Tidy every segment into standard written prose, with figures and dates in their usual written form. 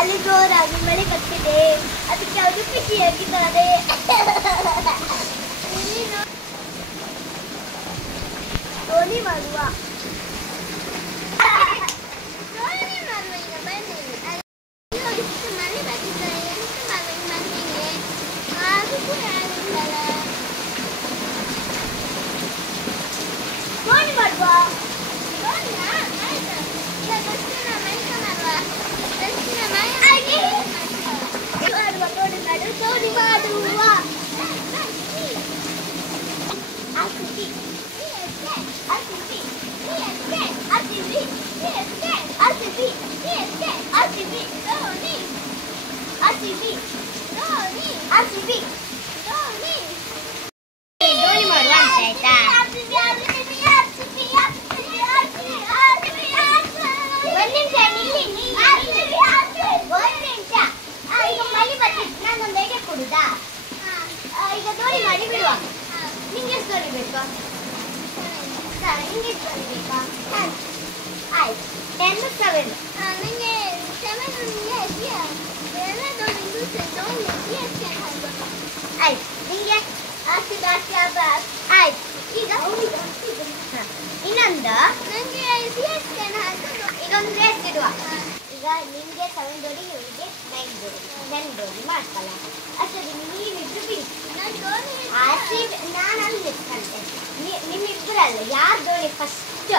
ಅಲ್ಲಿ ಜೋರಾಗಿ ಮಳೆ ಬರ್ತಿದೆ, ಅದಕ್ಕೆ ಅವರು ಖುಷಿ ಆಗಿದ್ದಾರೆ. ದೋಣಿ ಮಾಡುವ ಈಗ ಬನ್ನಿ. ಮಳೆ ಬರ್ತಿದ್ದಾರೆ, ಎಂತ ಮಾಡುವ ಮನೆಗೆ ಅದು ಕೂಡ ಆಗಿಲ್ಲ. ದೋಣಿ ಮಾಡುವ ಈಗ ದೋಣಿ ಮಾಡಿ ಬಿಡುವ. ನಿಂಗೆ ಎಷ್ಟು ದೋಣಿ ಬೇಕಾ? ನಿಂಗೆ ಎಷ್ಟು ದೋಣಿ ಬೇಕಾ? ಆಯ್ತು 10 7. ನನಗೆ 7 ಎಲ್ಲ ದೋಣಿ ಆಯ್ತು. ನಿಂಗೆ ಆಸ್ತಿ ಬಾಸ್ತಿ ಆಯ್ತು. ಈಗ ಇನ್ನೊಂದು ನನಗೆ ಇದೊಂದು ರೇಸ್ ಇಡುವ. ಈಗ ನಿಮಗೆ 7 ದೋಣಿ, ಇವರಿಗೆ 9 ದೋಣಿ, 10 ದೋಣಿ ಮಾಡ್ಕಲ್ಲ. ಅಷ್ಟೊಂದು ನೀವಿಬ್ರು ಬಿಡಿ. ನಾನು ಅಲ್ಲಿ ನಿಂತ್ಕೊಂಡೆ, ನಿಮ್ಮಿಬ್ಬರಲ್ಲ. ಯಾರು ದೋಣಿ ಫಸ್ಟ್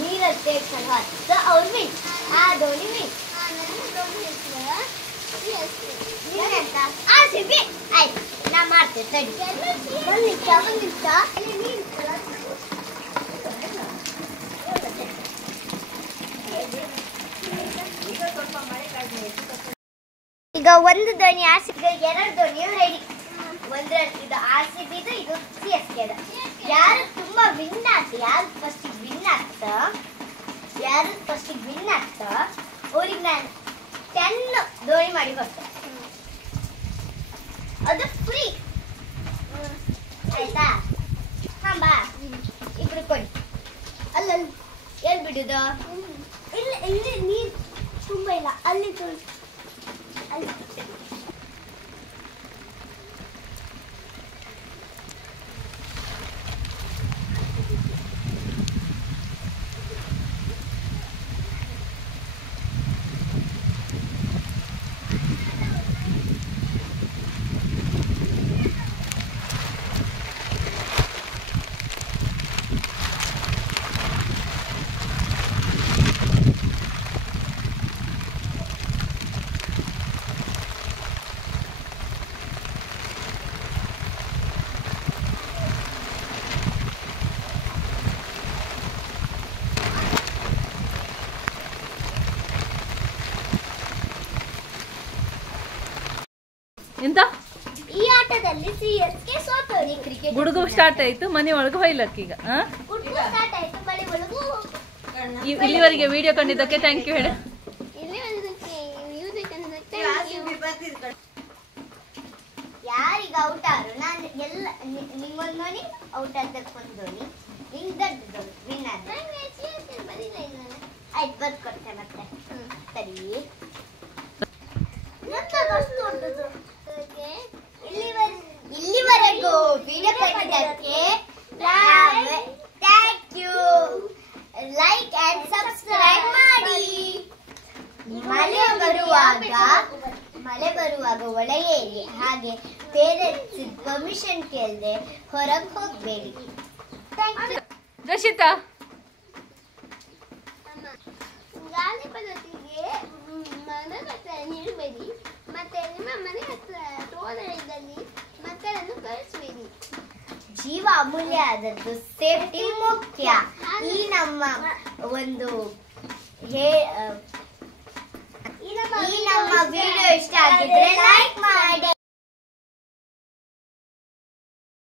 ನೀರಲ್ಲಿ ತೇಡ್ಕೊಂಡು ಹೊತ್ತು ಅವ್ರು ವಿನ್. ಆ ದೋಣಿ ವಿನ್. RCB ಆಯ್ತು. ನಾ ಮಾಡ್ತೇನೆ ತಡಿ. ಒಂದು ನಿಮಿಷ. ಈಗ ಒಂದು ದೋಣಿ RCB, 2 ದೋಣಿಯು ರೆಡಿ. ಇದು RCB, ಇದು CSK. ಯಾರು ತುಂಬಾ ವಿನ್ ಆಗ್ತ, ಯಾರು ಫಸ್ಟ್ ವಿನ್ ಆಗ್ತ ಅವ್ರಿಗೆ ನಾನು 10 ದೋಣಿ ಮಾಡಿ ಕೊಡ್ತೇನೆ. ಅದು ಫ್ರೀ ಆಯ್ತಾ? ಬಾ ಇಬ್ರು ಕೊಡಿ. ಅಲ್ಲಲ್ಲಿ ಎಲ್ಲಿ ಬಿಡುದು? ಇಲ್ಲಿ ನೀರು ತುಂಬಾ ಇಲ್ಲ, ಅಲ್ಲಿ ಅಲ್ಲಿ. ಎಂತ ಈ ಆಟದಲ್ಲಿ CSK ಸೋತೋರಿ. ಕ್ರಿಕೆಟ್ ಗುಡುಗು ಸ್ಟಾರ್ಟ್ ಆಯ್ತು, ಮನೆ ಒಳಗೆ ಹೊಯ್ಲಕ್ಕ. ಈಗ ಸ್ಟಾರ್ಟ್ ಆಯ್ತು, ಮಳೆ ಒಳಗೂ. ಇಲ್ಲಿವರೆಗೆ ವಿಡಿಯೋ ಕಂಡಿದ್ದಕ್ಕೆ ಥ್ಯಾಂಕ್ ಯು ಹೇಳಿ. ಯಾರೀಗ ಔಟ್ ಆದ್ರು? ನಾನು ಎಲ್ಲ ನಿಂಗೊಂದು ದೋಣಿ ಔಟ್ ಆದಕ್ಕೆ ಒಂದು ದೋಣಿ, ನಿಂಗೆ ದೊಡ್ಡ ದೋಣಿ ವಿನ್ ಆದ್ರೆ ಆಯ್ತು. ಬರ್ಕೊಡ್ತೆ ಮತ್ತೆ. ಸರಿ, ಇಲ್ಲಿವರೆಗೂ ವಿಡಿಯೋ ಕಂಡಿದ್ದಕ್ಕೆ thank you. Like and subscribe ಮಾಡಿ. ಮಳೆ ಬರುವಾಗ ಒಳಗೆ ಇರಿ. ಹಾಗೆ ಪೇರೆಂಟ್ಸ್ ಪರ್ಮಿಷನ್ ಕೇಳದೆ ಹೊರಗೆ ಹೋಗಬೇಡಿ. Thank you. ರಶಿತಾ, ಗಾಳಿ ಪದ್ಧತಿಗೆ ಮನೆ ಹತ್ರ ನೀಡಬೇಡಿ. ಮತ್ತೆ ನಿಮ್ಮ ಮನೆ ಹತ್ರ ತೋರಣದಲ್ಲಿ ಮಕ್ಕಳನ್ನು ಕಳಿಸಬೇಡಿ. ಜೀವ ಅಮೂಲ್ಯ ಆದದ್ದು, ಸೇಫ್ಟಿ ಮುಖ್ಯ. ಈ ನಮ್ಮ ಒಂದು ವಿಡಿಯೋ ಇಷ್ಟ ಆಗಿದ್ರೆ ಲೈಕ್ ಮಾಡಿ.